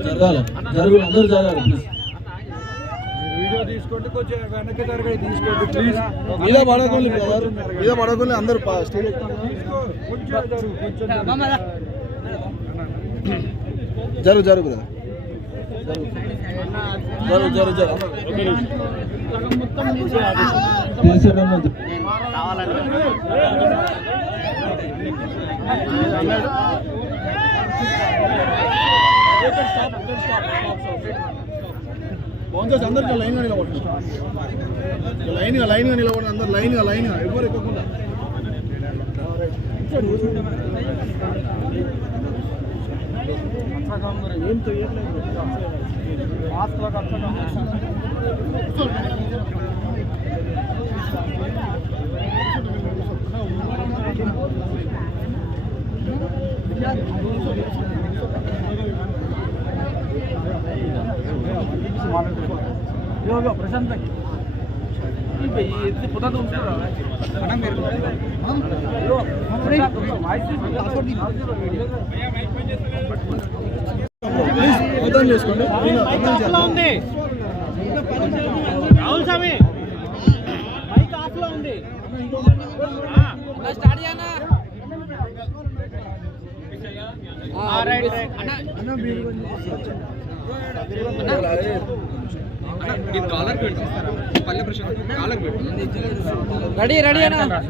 జరగాలి జరుగులు అందరూ జరగాలి వీడియో తీసుకోండి కొంచెం వెనక్కి జరగండి తీసుకోండి ప్లీజ్ మీద పడకుండా బ్రదర్ మీద పడకుండా అందరూ స్టేజ్ జరుగు జరుగు బ్రదర్ జరుగు జరుగు జరుగు అందరికీ లైన్గా నిలబడి లైన్గా నిలబడి అందరు లైన్గా ఎవరు ఎక్కకుండా ఏం తెలియట్లేదు ప్రశాంత్ అర్థం చేసుకోండి రాహుల్ స్వామి మైక్ ఆఫ్ లో ఉంది స్టార్ట్ చేయనా రెడీ రెడీ అన్న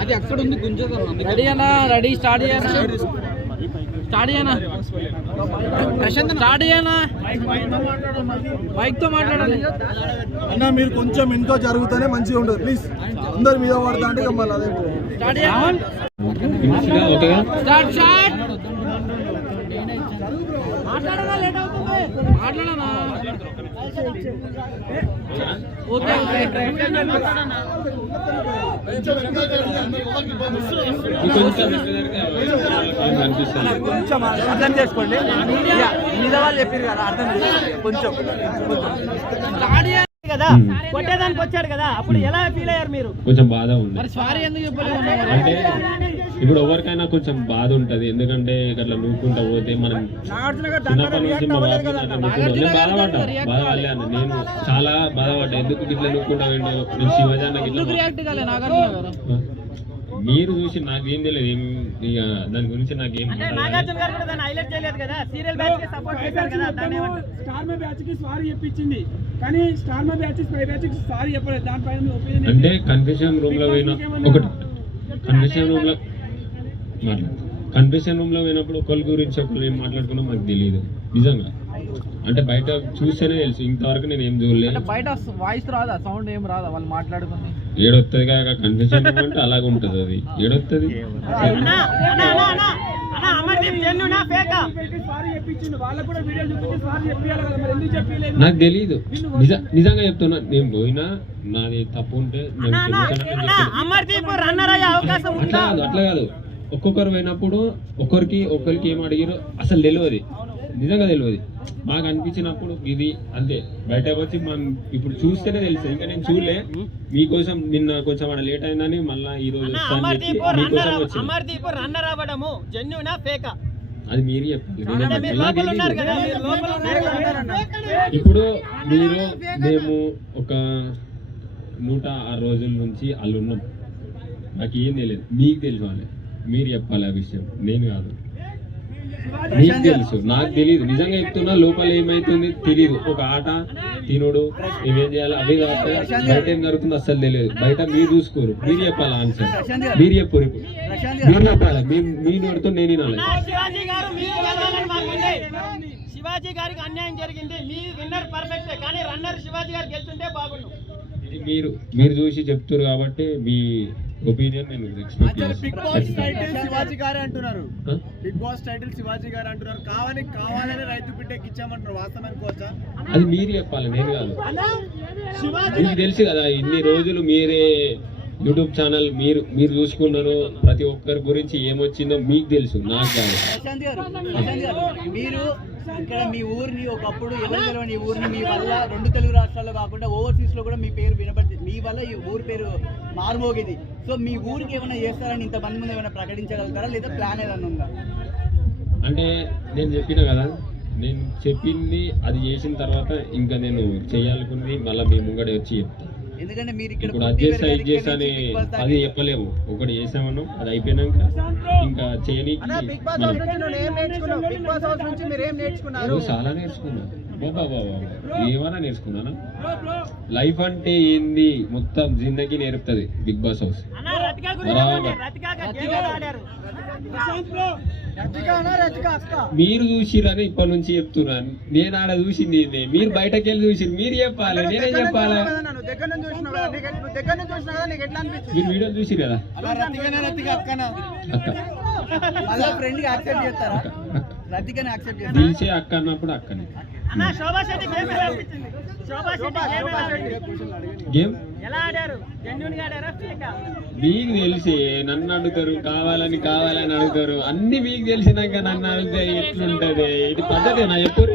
అది అక్కడ ఉంది కొంచెం రెడీ అన్న రెడీ స్టార్ట్ చేయనా స్టార్ట్ చేయనా స్టార్ట్ చేయనా మైక్ తో మాట్లాడాలి అన్న మీరు కొంచెం ఇంకో జరుగుతూనే మంచిగా ఉంటుంది ప్లీజ్ అందరు మీద పడతా అంటే మళ్ళీ అదే స్టార్ట్ స్టార్ట్ స్టార్ట్ మాట్లాడనా లేట్ అవుతుంది మాట్లాడనా ఓకే కొంచెం అర్థం చేసుకోండి మీద వాళ్ళు చెప్పారు కదా అర్థం కొంచెం కదా కొట్టేదానికి వచ్చారు కదా అప్పుడు ఎలా ఫీల్ అయ్యారు మీరు కొంచెం బాధ ఉంది మరి సారీ ఎందుకు చెప్పలేదు అంటే ఇప్పుడు ఎవరికైనా కొంచెం బాధ ఉంటది ఎందుకంటే ఇట్లా నూకుంటా పోతే మనం చిన్నప్పటి నుంచి మా బాధపడ్డాను నేను చాలా బాధపడ్డా ఎందుకు ఇట్లా నూకుంటా నేను శివజాన్నకి మీరు చూసి నాకేం తెలియదు ఇక దాని గురించి నాకేం అంటే కన్ఫెషన్ రూమ్ లో పోయిన ఒకటి కన్ఫెషన్ రూమ్ లో కన్ఫెషన్ రూమ్ లో పోయినప్పుడు ఒకరి గురించి ఒకరు ఏం మాట్లాడుకున్నా మాకు తెలియదు నిజంగా అంటే బయట చూస్తేనే తెలుసు ఇంతవరకు నేను ఏం చూడలేదు బయట వాయిస్ రాదా సౌండ్ ఏం రాదా వాళ్ళు మాట్లాడుకుంది ఏడొస్తుంది కాక కన్ఫెషన్ రూమ్ అంటే అలాగే ఉంటది అది ఏడొస్తుంది నాకు తెలీదు నిజంగా చెప్తున్నా నేను పోయినా నాది తప్పు ఉంటే అట్లా కాదు ఒక్కొక్కరు పోయినప్పుడు ఒకరికి ఏం అడిగారో అసలు తెలియదు నిజంగా తెలియదు మాకు అనిపించినప్పుడు ఇది అంతే బయట వచ్చి మనం ఇప్పుడు చూస్తేనే తెలుసు ఇంకా నేను చూడలే మీకోసం నిన్న కొంచెం అక్కడ లేట్ అయిందని మళ్ళీ ఈ రోజు అది మీరు చెప్పాలి ఇప్పుడు మీరు మేము ఒక 106 రోజుల నుంచి వాళ్ళు ఉన్నాం నాకు ఏం తెలియదు మీకు తెలియాలి మీరు చెప్పాలి ఆ విషయం నేను కాదు మీకు తెలుసు నాకు తెలియదు నిజంగా చెప్తున్నా లోపల ఏమైతుంది తెలియదు ఒక ఆట తినుడు ఏమేం చేయాలి అవి కాకపోతే బయట ఏం జరుగుతుందో అస్సలు తెలియదు బయట మీరు చూసుకోరు మీరు చెప్పాలి ఆన్సర్ మీరు చెప్పరు ఇప్పుడు మీరు చెప్పాలి మీ నోటితో నేను వినాలి శివాజీ గారికి అన్యాయం జరిగింది మీ విన్నర్ పర్ఫెక్ట్ కానీ రన్నర్ శివాజీ గారు గెలుచుంటే బాగుండు మీరు చూసి చెప్తారు కాబట్టి మీ ఒపీనియన్ నేను బిగ్ బాస్ టైటిల్ శివాజీ గారే అంటున్నారు బిగ్ బాస్ టైటిల్ శివాజీ గారు అంటున్నారు కావాలని రైతు బిడ్డకి ఇచ్చామంటారు వాస్తవం అనుకోవచ్చా అది మీరు చెప్పాలి నేను కాదు మీకు తెలుసు కదా ఇన్ని రోజులు మీరే యూట్యూబ్ ఛానల్ మీరు మీరు చూసుకున్నారు, ప్రతి ఒక్కరి గురించి ఏమొచ్చిందో మీకు తెలుసు, నాకు కాదు. ప్రశాంత్ గారు మీరు ఇక్కడ మీ ఊరిని ఒకప్పుడు ఎవరి ఊరిని మీ వల్ల 2 తెలుగు రాష్ట్రాల్లో కాకుండా ఓవర్సీస్ లో కూడా మీ పేరు వినబడుతుంది, మీ వల్ల ఈ ఊరి పేరు మారుమోగింది. సో మీ ఊరికి ఏమైనా చేస్తారని ఇంతమంది ముందు ఏమైనా ప్రకటించగలుగుతారా, లేదా ప్లాన్ ఏదైనా ఉందా? అంటే నేను చెప్పిన కదా, నేను చెప్పింది అది చేసిన తర్వాత ఇంకా నేను చేయాలనుకుంది మళ్ళీ మీ ముంగడే వచ్చి చెప్తాను. ఎందుకంటే మీరు ఇక్కడ ఇప్పుడు అది చేస్తా ఇది చేస్తా అని అది చెప్పలేము. ఒకటి చేసామన్నాం, అది అయిపోయినాక ఇంకా చేయనీకి చాలా నేర్చుకున్నా. బాబా ఏమైనా నేర్చుకున్నానా? లైఫ్ అంటే ఏంది మొత్తం జిందగీ నేర్పుతుంది బిగ్ బాస్ హౌస్. మీరు చూసిరని ఇప్పటి నుంచి చెప్తున్నాను, నేను ఆడ చూసింది ఏంది, మీరు బయటకు వెళ్ళి చూసి మీరు చెప్పాలి, నేనే చెప్పాలి. మీరు వీడియో చూసి కదా తెలిసే అక్క అన్నప్పుడు అక్కనే గేమ్ మీకు తెలిసి నన్ను అడుగుతారు, కావాలని అడుగుతారు, అన్ని మీకు తెలిసినాక నన్ను అడిగితే ఎట్లుంటది? ఇది పద్ధతేనా ఎప్పుడు?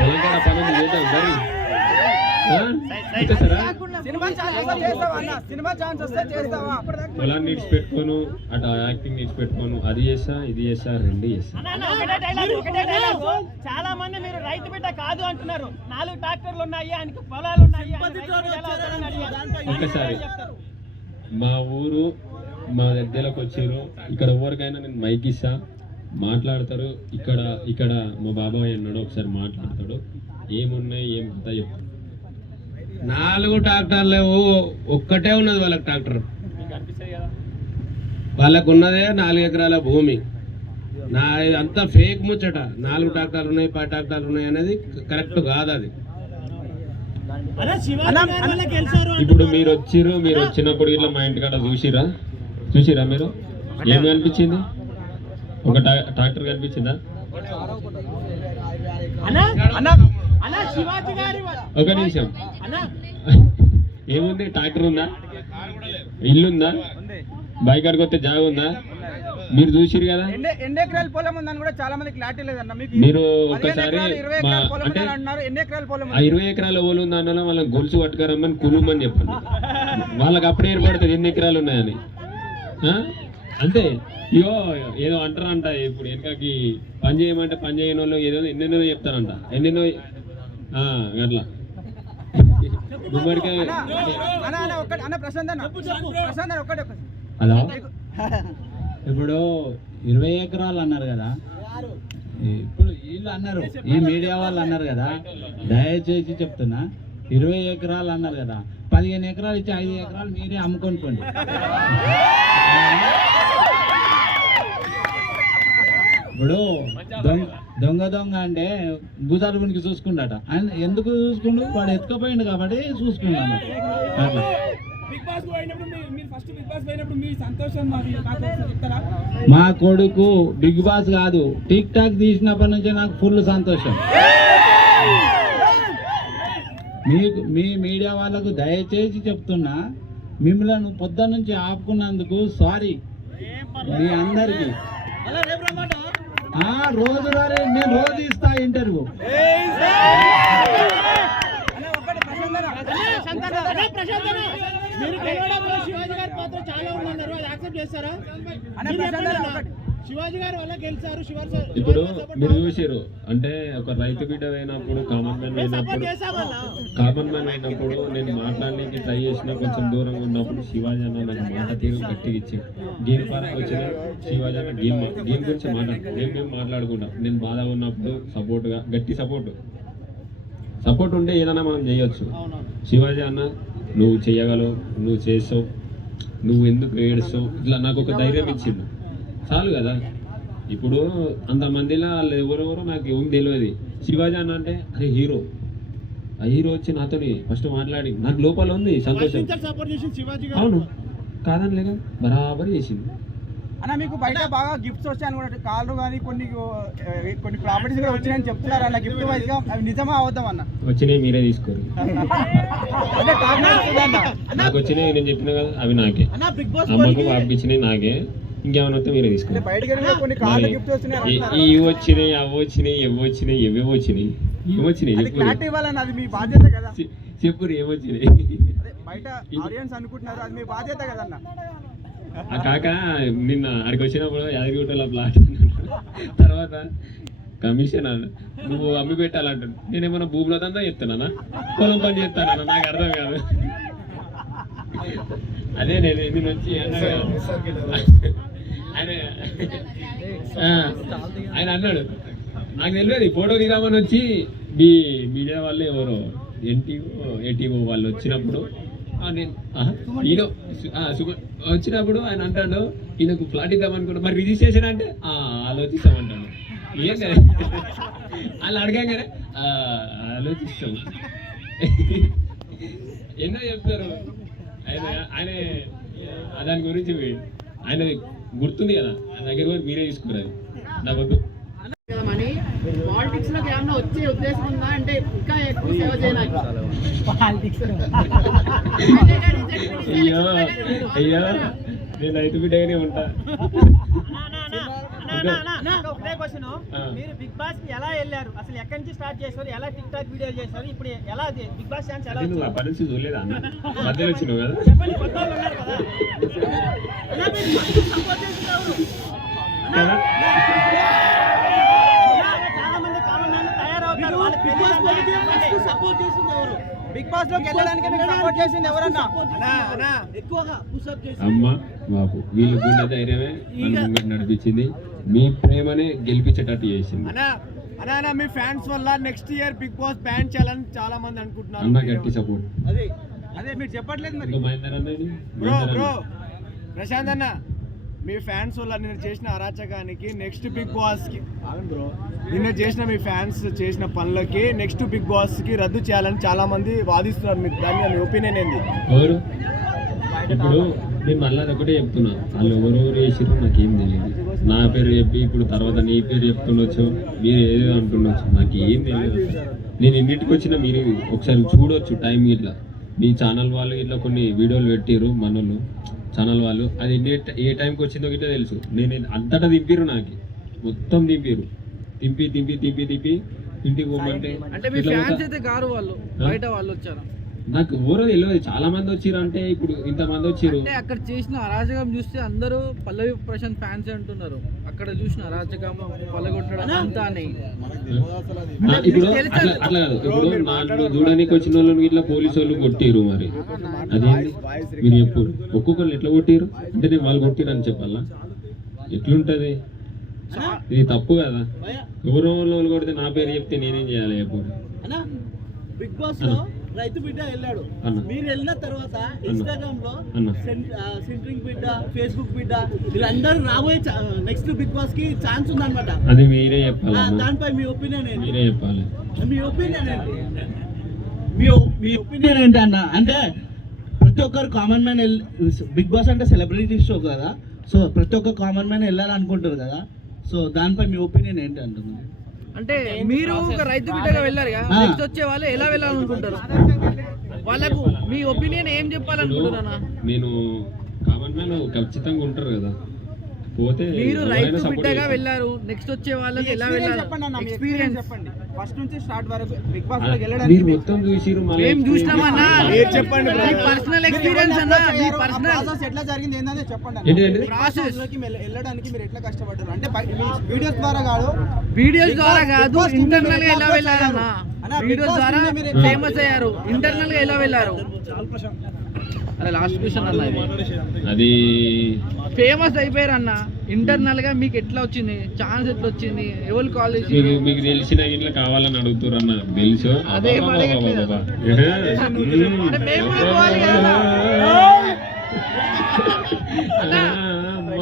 తెలంగాణ పనులు చేద్దాం మరి. పొలాన్ని ఇచ్చి పెట్టుకోను, అటు యాక్టింగ్ ఇచ్చి పెట్టుకోను, అది చేస్తా ఇది చేస్తా, 2 చేస్తా. చాలా మంది మీరు రైతు బిడ్డ కాదు అంటున్నారు, 4 ట్రాక్టర్లు ఉన్నాయి, ఆయనకి పొలాలు ఉన్నాయి. ఒకసారి మా ఊరు మా దగ్గరకు వచ్చారు, ఇక్కడ ఎవరికైనా నేను మైక్ ఇస్తా, మాట్లాడతారు. ఇక్కడ మా బాబాయ్ అన్నాడు, ఒకసారి మాట్లాడతాడు, ఏమున్నాయి ఏం అంతా చెప్తాడు. 4 ట్రాక్టర్లు లేవు, ఒక్కటే ఉన్నది వాళ్ళకి ట్రాక్టర్. వాళ్ళకు ఉన్నదే 4 ఎకరాల భూమి. అంతా ఫేక్ ముచ్చట. 4 ట్రాక్టర్లు ఉన్నాయి, 10 ట్రాక్టర్లు ఉన్నాయి అనేది కరెక్ట్ కాదు. అది ఇప్పుడు మీరు వచ్చినప్పుడు ఇట్లా మా ఇంటికాడ చూసిరా మీరు? ఏం కనిపించింది? ఒక ట్రాక్టర్ కనిపించిందా? ఒక నిమిషం, ఏముంది? ట్రాక్టర్ ఉందా? ఇల్లుందా? బైక్ అడిగితే జాగ ఉందా? మీరు చూసిరు కదా. మీరు ఒకసారి అంటే 20 ఎకరాల ఓలు ఉందా అన్న వాళ్ళకి గొలుసు పట్టుకరమ్మని కులుమని చెప్పండి, వాళ్ళకి అప్పుడే ఏర్పడుతుంది ఎన్ని ఎకరాలు ఉన్నాయని. అంతే. ఇగో ఏదో అంటారంట, ఇప్పుడు వెనకకి పని చేయమంటే పని చేయని వాళ్ళు ఏదో ఎన్నెన్నో చెప్తారంట, ఎన్నెన్నో అట్లా. హలో, ఇప్పుడు 20 ఎకరాలు అన్నారు కదా, ఇప్పుడు వీళ్ళు అన్నారు, ఈ మీడియా వాళ్ళు అన్నారు కదా, దయచేసి చెప్తున్నా, 20 ఎకరాలు అన్నారు కదా, 15 ఎకరాలు ఇచ్చి 5 ఎకరాలు మీరే అమ్ముకొని పోండి. ఇప్పుడు దొంగ అంటే గుజారుగునికి చూసుకుంటాట, ఆయన ఎందుకు చూసుకుంటూ? వాడు ఎత్తుకపోయిండు కాబట్టి చూసుకున్నాను. అట్లా మా కొడుకు బిగ్ బాస్ కాదు, టిక్ టాక్ తీసినప్పటి నుంచి నాకు ఫుల్ సంతోషం. మీ మీడియా వాళ్ళకు దయచేసి చెప్తున్నా, మిమ్మల్ని పొద్దున్న నుంచి ఆపుకున్నందుకు సారీ మీ అందరికి. నేను రోజు ఇస్తా ఇంటర్వ్యూ. శివాజీ గారి పాత్ర చాలా ఉందన్నారు, అది యాక్సెప్ట్ చేస్తారా? శివాజీ గారు వల్ల గెలిచారు. ఇప్పుడు మీరు చూసారు అంటే ఒక రైతు బిడ్డ అయినప్పుడు, కామన్ మ్యాన్ అయినప్పుడు నేను మాట్లాడడానికి ట్రై చేసిన, కొంచెం దూరంగా ఉన్నప్పుడు శివాజీ అన్న నాకు మాట తీరు గట్టిగా ఇచ్చాడు. గేమ్ పరంగా వచ్చిన శివాజీ అన్న గేమ్ గురించి మేము మాట్లాడుకుంటాం. నేను బాధ ఉన్నప్పుడు సపోర్ట్గా గట్టి సపోర్ట్ ఉంటే ఏదైనా మనం చేయొచ్చు. శివాజీ అన్న నువ్వు చెయ్యగలవు, నువ్వు చేస్తావు, నువ్వు ఎందుకు ఏడుస్తావు, ఇట్లా నాకు ఒక ధైర్యం ఇచ్చిండు, చాలు కదా. ఇప్పుడు అంతమందిలో వాళ్ళు ఎవరెవరో నాకు ఏం తెలియదు. శివాజీ అన్న అంటే అరే హీరో, ఆ హీరో వచ్చి నాతోని ఫస్ట్ మాట్లాడి నాకు లోపల ఉంది సంతోషం. అవును కాదని లేక బరాబర్ చేసింది. అన్న మీకు బయట బాగా గిఫ్ట్స్ వచ్చాయని కూడా కార్లు కానీ కొన్ని ప్రాపర్టీస్ కూడా వచ్చాయని చెప్తున్నారు అన్న. గిఫ్ట్ వైజ్ గా అవి నిజమా అవుతాం అన్న? వచ్చినాయి మీరే తీసుకోరు. నాకు వచ్చినాయి నేను చెప్పిన కదా అవి నాకే, అమ్మకు బాబుకి ఇచ్చినాయి నాకే, ఇంకేమైనా వస్తే మీరే తీసుకోరు. ఇవి వచ్చినాయి అవి వచ్చినాయి ఎవి వచ్చినాయి ఏవేవో వచ్చినాయి ఏమొచ్చినాయి చెప్పురు ఏమొచ్చినాయి. బయట ఆడియన్స్ అనుకుంటున్నారు అది మీ బాధ్యత కదన్న. ఆ కాక నిన్న అక్కడికి వచ్చినప్పుడు యాదగిరిగుట్టలో ప్లాట్ తర్వాత కమిషన్ అన్న నువ్వు అమ్మి పెట్టాలంటాను. నేనేమన్నా భూమిలో దందా చెప్తానా పొలం పని చేస్తానన్నా నాకు అర్థం కాదు. అదే నేను వచ్చి ఆయన అన్నాడు నాకు తెలియదు ఫోటో తీద్దామని వచ్చి మీ మీడియా వాళ్ళు ఎవరో ఎన్టీఓ వాళ్ళు వచ్చినప్పుడు ఈయన వచ్చినప్పుడు ఆయన అంటాడు ఈయనకు ఫ్లాట్ ఇద్దామనుకుంటా మరి రిజిస్ట్రేషన్ అంటే ఆలోచిస్తామంటాడు. ఏం కదా వాళ్ళు అడగానే ఆలోచిస్తాం ఎన్నో చెప్తారు. ఆయన దాని గురించి ఆయన గుర్తుంది కదా ఆయన దగ్గర కూడా మీరే తీసుకున్నారు నాకు వద్దు. పాలిటిక్స్ లోకి ఏమన్నా వచ్చే ఉద్దేశం ఉందా అంటే ఇంకా ఎక్కువ సేవ చేయడానికి? అయ్యో అయ్యో నేను రైతు బిడ్డగానే ఉంటా. ఒకటే క్వశ్చన్, మీరు బిగ్ బాస్ కి ఎలా వెళ్ళారు? అసలు ఎక్కడి నుంచి స్టార్ట్ చేశారు? ఎలా టిక్ టాక్ వీడియో చేశారు? ఇప్పుడు ఎలా బిగ్ బాస్ ఛాన్స్ ఎలా నువ్వు ఆ పరిస్థితి చూడలేదా మధ్యలో వచ్చినావు కదా. చెప్పండి, కొత్త వాళ్ళు ఉన్నారు కదా. చాలా మంది కామన్ మ్యాన్ తయారవుతారు. సపోర్ట్ చేసింది ఎవరు? బిగ్ బాస్ లోకి వెళ్ళడానికి సపోర్ట్ చేసింది ఎవరన్నా? ఎక్కువగా అమ్మ బాబు వీళ్ళు గుండె ధైర్యమే నన్ను నడిపించింది, మీ ప్రేమనే గెలిపించేటట్టు చేసింది. అన్నా మీ ఫ్యాన్స్ వల్ల next year Bigg Boss ban చేయాలని చాలా మంది అనుకుంటున్నారు. అన్న గట్టి సపోర్ట్. అదే మీరు చెప్పట్లేదు మరి. మహేందర్ అన్నది బ్రో ప్రశాంత్ అన్న మీ ఫ్యాన్స్ వల్ల నేను చేసిన అరాచకానికి నెక్స్ట్ బిగ్ బాస్ కి బ్రో నిన్న చేసిన మీ ఫ్యాన్స్ చేసిన పనులకి నెక్స్ట్ బిగ్ బాస్ కి రద్దు చేయాలని చాలా మంది వాదిస్తున్నారు. మీకు దాని మీ ఒపీనియన్ ఏంది? ఎవరు ఇప్పుడు నేను మళ్ళీ ఒకటే చెప్తున్నా, వాళ్ళు ఎవరెవరు చేసిరో నాకేం తెలియదు. నా పేరు చెప్పి ఇప్పుడు తర్వాత నీ పేరు చెప్తుండొచ్చు, మీరు ఏదో అంటుండొచ్చు, నాకు ఏం తెలియదు. నేను ఎన్నింటికి వచ్చినా మీరు ఒకసారి చూడొచ్చు టైం ఇట్లా మీ ఛానల్ వాళ్ళు ఇట్లా కొన్ని వీడియోలు పెట్టిరు మనోళ్ళు ఛానల్ వాళ్ళు, అది ఏ టైంకి వచ్చిందో గిట్లా తెలుసు. నేను అంతటా దింపిరు, నాకు మొత్తం దింపిరు, దింపి ఇంటికి పోమంటే బయట వాళ్ళు వచ్చారు. నాకు ఎవరో తెలియదు, చాలా మంది వచ్చిర్రు. అంటే ఇప్పుడు ఇంతమంది వచ్చిర్రు అంటే అక్కడ చేసిన అరాచకం చూస్తే అందరూ పల్లవి ప్రశాంత్ ఫ్యాన్స్ అంటున్నారు. అక్కడ చూసిన అరాచకం పల్లగొట్టడం అంతా అని. ఇప్పుడు అట్లా కాదు, ఇప్పుడు నన్ను చూడడానికి వచ్చిన వాళ్ళని ఇట్లా పోలీసు వాళ్ళు కొట్టిరు. మరి అదేంటి మీరు చెప్పు, ఒక్కొక్కరు ఎట్లా కొట్టిరు అంటే నేను వాళ్ళు కొట్టిరు అని చెప్పాలా? ఎట్లుంటది ఇది? తప్పు కదా. ఎవరో వాళ్ళు కొడితే నా పేరు చెప్తే నేనేం చేయాలి చెప్పు? బిగ్ బాస్ లో రైతు బిడ్డ వెళ్ళాడు, మీరు వెళ్ళిన తర్వాత ఇన్స్టాగ్రామ్ లో సెంట్రింగ్ బిడ్డ, ఫేస్బుక్ బిడ్డ వీళ్ళందరూ రాబోయే నెక్స్ట్ బిగ్ బాస్ కి ఛాన్స్ ఉందన్నమాట. అది మీరే చెప్పాలి. దానిపై మీ ఒపీనియన్ ఏంటి? మీరే చెప్పాలి. మీ ఒపీనియన్ ఏంటి? మీ ఒపీనియన్ ఏంటి అన్న? అంటే ప్రతి ఒక్కరు కామన్ మ్యాన్ బిగ్ బాస్ అంటే సెలబ్రిటీ షో కదా, సో ప్రతి ఒక్క కామన్ మ్యాన్ వెళ్ళాలనుకుంటారు కదా, సో దానిపై మీ ఒపీనియన్ ఏంటి అంటున్నారు? అంటే మీరు ఒక రైతు బిడ్డగా వెళ్ళారు కదా, నెక్స్ట్ వచ్చే వాళ్ళు ఎలా వెళ్ళాలనుకుంటారు? వాళ్ళకు మీ ఒపీనియన్ ఏం చెప్పాలనుకుంటున్నా? నేను కామన్ మ్యాన్ ఖచ్చితంగా ఉంటారు కదా, పోతే మీరు రైతు బిడ్డగా వెళ్ళారు, నెక్స్ట్ వచ్చే వాళ్ళకి ఎలా వెళ్ళాలి? ఎక్స్పీరియన్స్ చెప్పండి ఫస్ట్ నుంచి స్టార్ట్ వరకు బిగ్ బాస్ లోకి మీరు వెళ్ళడానికి. మొత్తం చూసిరు, ఏం చూసినామన్నా? మీరు చెప్పండి. మీ పర్సనల్ ఎక్స్పీరియన్స్ అన్న, మీ పర్సనల్ ప్రాసెస్ ఎట్లా జరిగింది ఏంటంటే చెప్పండి. ప్రాసెస్ లోకి వెళ్ళడానికి మీరు ఎట్లా కష్టపడ్డారు? అంటే మీ వీడియోస్ ద్వారా కాదు, వీడియోస్ ద్వారా కాదు, ఇంటర్నల్ గా ఎలా వెళ్ళారన్నా? వీడియోస్ ద్వారా ఫేమస్ అయ్యారు, ఇంటర్నల్ గా ఎలా వెళ్ళారు? అరే లాస్ట్ క్వశ్చన్ అన్న, అది ఫేమస్ అయిపోయారు అన్న, ఇంటర్నల్ గా మీకు ఎట్లా వచ్చింది ఛాన్స్? ఎట్లా వచ్చింది? ఎవరు కాల్ చేసి? మీకు తెలిసిన ఇట్లా కావాలని అడుగుతారు అన్న, తెలుసు. అదే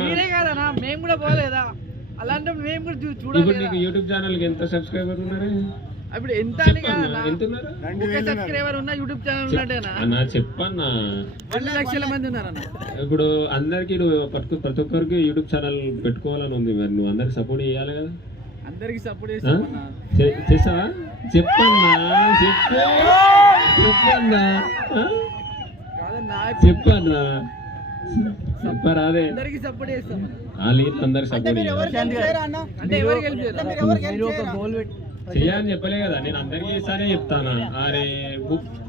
మీరే కాదన్నా, మేము కూడా పోలేదా? అలాంటి మేము కూడా ఇప్పుడు చూడాలి నీకు యూట్యూబ్ ఛానల్ కి ఎంత సబ్స్క్రైబర్ ఉన్నారు? ఇప్పుడు ఎంత అని చెప్పన్నా ఎంత ఉన్నారు? ఒక సబ్స్క్రైబర్ ఉన్న యూట్యూబ్ ఛానల్ ఉన్నట్టేనా అన్నా చెప్పన్నా. 2 లక్షల మంది ఉన్నారన్న. ఇప్పుడు అందరికి ప్రతి ఒక్కరికి యూట్యూబ్ ఛానల్ పెట్టుకోవాలని ఉంది, మరి నువ్వు అందరికి సపోర్ట్ చేయాలి కదా. అందరికి సపోర్ట్ ఆ? చేస్తామన్నా. చేస్తావా? చెప్పన్నా చెప్పన్నా కాదన్నా చెప్పన్నా చెప్పరాదే. అందరికి సపోర్ట్ చేస్తామన్నా. వాళ్ళు అందరికి సపోర్ట్ అంటే ఎవరికి హెల్ప్ చేయాలి? మీరు ఒక గోల్ పెట్టి చెయ్యాలని చెప్పలే కదా, నేను అందరికి చేస్తానే చెప్తాను. అరే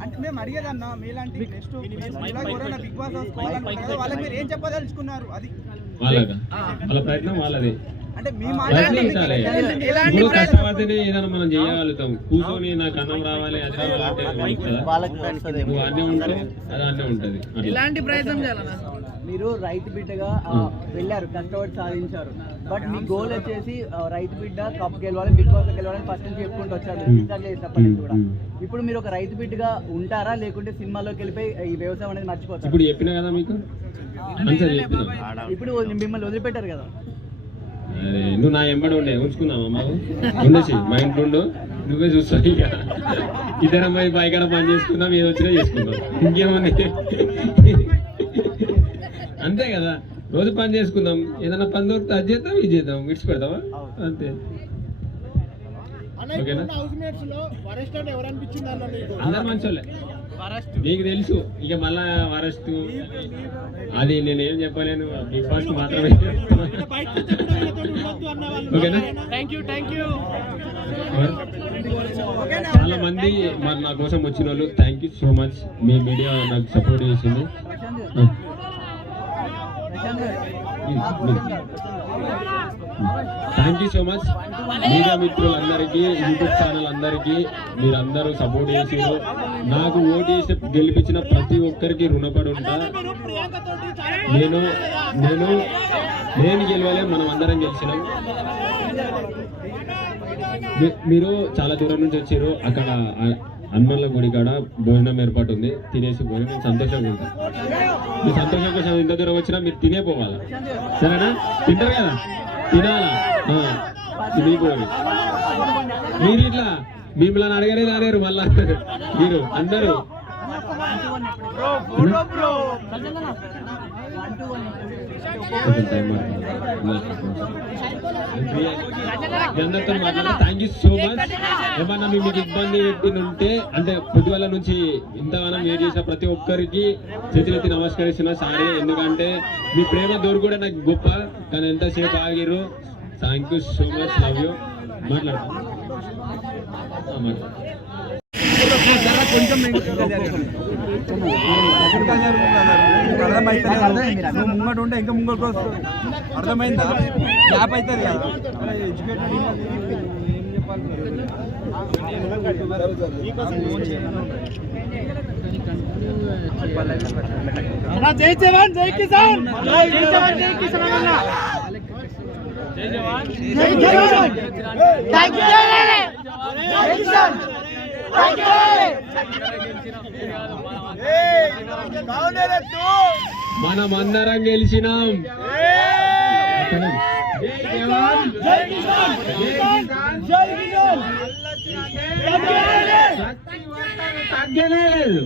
అంటే మేము అడిగేదన్నా మీలాంటి నెక్స్ట్ బిగ్ బాస్ వాళ్ళకి మీరు ఏం చెప్పదలుచుకున్నారు? అది వాళ్ళగా వాళ్ళ ప్రయత్నం వాళ్ళది, అంటే మీ ప్రయత్నించాలి. ఎలాంటి ఇప్పుడు కష్టపడితేనే ఏదైనా మనం చేయగలుగుతాం. కూర్చొని నాకు అన్నం రావాలి అది రావాలంటే అవుతుందా? వాళ్ళకి తెలుస్తుంది. నువ్వు అన్నీ ఉంటావు అది అన్నీ ఉంటది. అట్లా ఎలాంటి ప్రయత్నం చేయాలన్నా? మీరు రైతు బిడ్డగా వెళ్ళారు, కష్టపడి సాధించారు. బట్ మీ గోల్ వచ్చేసి రైతు బిడ్డ కప్ గెలవాలి, బిగ్ బాస్ గెలవాలని ఫస్ట్ నుంచి చెప్పుకుంటూ వచ్చారు రీఛార్జ్ చేసినప్పటి నుంచి కూడా. ఇప్పుడు మీరు ఒక రైతు బిడ్డగా ఉంటారా, లేకుంటే సినిమాలోకి వెళ్ళిపోయి ఈ వ్యవసాయం అనేది మర్చిపోతారు? ఇప్పుడు చెప్పినా కదా మీకు ఆన్సర్ చెప్పినా. ఇప్పుడు మిమ్మల్ని వదిలిపెట్టారు కదా. అరే నువ్వు నా ఎంబడి ఉండే ఉంచుకున్నావా మాకు? ఉండేసి మా ఇంట్లో ఉండు, నువ్వే చూస్తావు. ఇక ఇద్దరం పోయి పైకాడ పని చేసుకుందాం, ఏదో వచ్చినా చేసుకుందాం, ఇంకేమని. అంతే కదా, రోజు పని చేసుకుందాం, ఏదైనా పని దొరికితే అది చేద్దాం ఇది చేద్దాం, విడిచిపెడతావా అంతే. ఓకేనా? అందరు మంచోళ్ళే, నీకు తెలుసు. ఇక మళ్ళా వరస్ట్ అది నేనేం చెప్పలేను, బిగ్ బాస్ మాత్రమే. ఓకేనా? చాలా మంది మరి నా కోసం వచ్చిన వాళ్ళు thank you so much. Me media నాకు సపోర్ట్ చేసింది. Thank you so much. Media మిత్రులందరికీ, యూట్యూబ్ ఛానల్ అందరికీ మీరందరూ సపోర్ట్ చేసారు. నాకు ఓటు చేసి గెలిపించిన ప్రతి ఒక్కరికి రుణపడి ఉంటా. నేను నేను నేను గెలవలే, మనం అందరం గెలిచినాం. మీరు చాలా దూరం నుంచి వచ్చారు. అక్కడ హనుమన్ల గుడి కాడ భోజనం ఏర్పాటు ఉంది, తినేసి పోయి నేను సంతోషంగా ఉంటాను. మీ సంతోషం కోసం ఇంత దూరం వచ్చినా మీరు తినే పోవాలా, సరేనా? తింటారు కదా, తినాలా, తినిపోయి. మీరు ఇట్లా మిమ్మల్ని అడగలేదు అడారు మళ్ళా మీరు అందరూ. అందరితో మాట్లాడాలి. Thank you so much. ఏమన్నా మీకు ఇబ్బంది పెట్టినుంటే, అంటే పొద్దుగల నుంచి ఇంతగానం వేరు చేసిన ప్రతి ఒక్కరికి చేతులెత్తి నమస్కరిస్తున్నా, సారీ. ఎందుకంటే మీ ప్రేమ దొరికి కూడా నాకు గొప్ప, కానీ ఎంతసేపు ఆగిరు. Thank you so much, love you. మాట్లాడతాం. ముంగట ఉంటే ఇంకా ముంగట అర్థమైందా? గ్యాప్ అవుతుంది కదా. జై జవాన్ జై కిసాన్, జై జవాన్ జై కిసాన్ అన్న. జై జవాన్ జై కిసాన్, జై కిసాన్. మనం అందరం గెలిచినాం. తగ్గనే లేదు.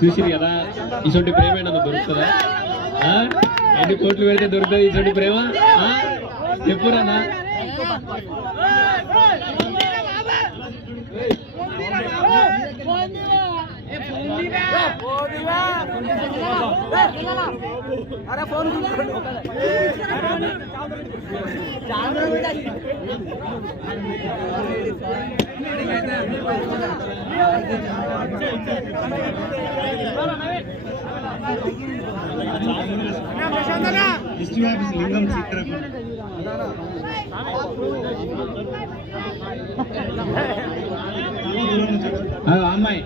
చూసిరు కదా, ఇటువంటి ప్రేమ ఏమన్నా దొరుకుతుందా? ఎన్ని కోట్లు పెడితే దొరుకుతుంది ఇటువంటి ప్రేమ? చెప్పురానా? అమ్మాయి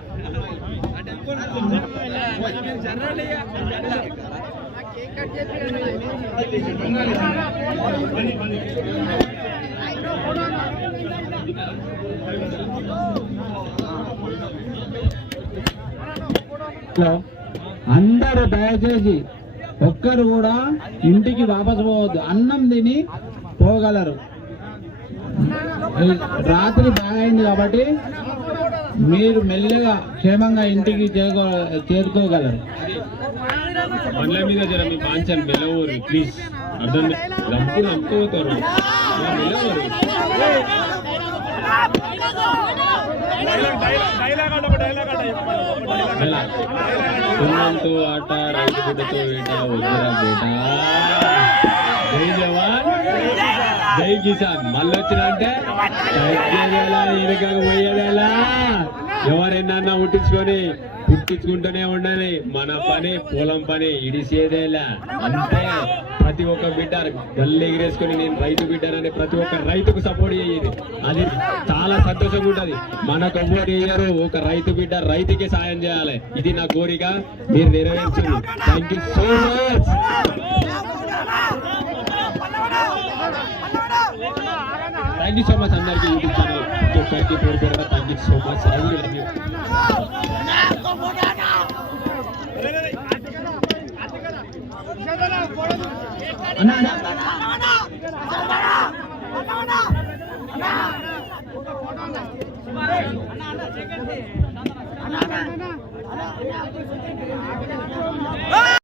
హలో, అందరూ దయచేసి ఒక్కరు కూడా ఇంటికి వాపసు పోవద్దు, అన్నం తిని పోగలరు. రాత్రి బాగా అయింది కాబట్టి మీరు మెల్లగా క్షేమంగా ఇంటికి చేరుకోగలరు. బండ్ల మీద జర మీ బాంచన్ మెలవరు ప్లీజ్, అర్థం రంపు రంపుతారు మెలవరు. తుమ్మంతో ఆట రైతు బిడ్డతో వేట వద్దురా బేట. జై జవాన్ జై కిసాన్. మళ్ళీ వచ్చినంటే వెనకకు పోయేదేలా. ఎవరైనా పుట్టించుకుంటూనే ఉండాలి. మన పని పొలం పని ఇడిసేదేలా అంతే. ప్రతి ఒక్క బిడ్డ గల్లు ఎగిరేసుకొని నేను రైతు బిడ్డనని ప్రతి ఒక్క రైతుకు సపోర్ట్ చేయాలి. అది చాలా సంతోషంగా ఉంటది. మనకు ఎవ్వరు ఇయ్యరు, ఒక రైతు బిడ్డ రైతుకి సాయం చేయాలి. ఇది నా కోరిక, మీరు నెరవేర్చండి. Thank you so much. Thank you so much అందరికీ యూట్యూబ్ ఛానల్ ఒక్కరికి పేరు పెడతా. Thank you so much. అన్నా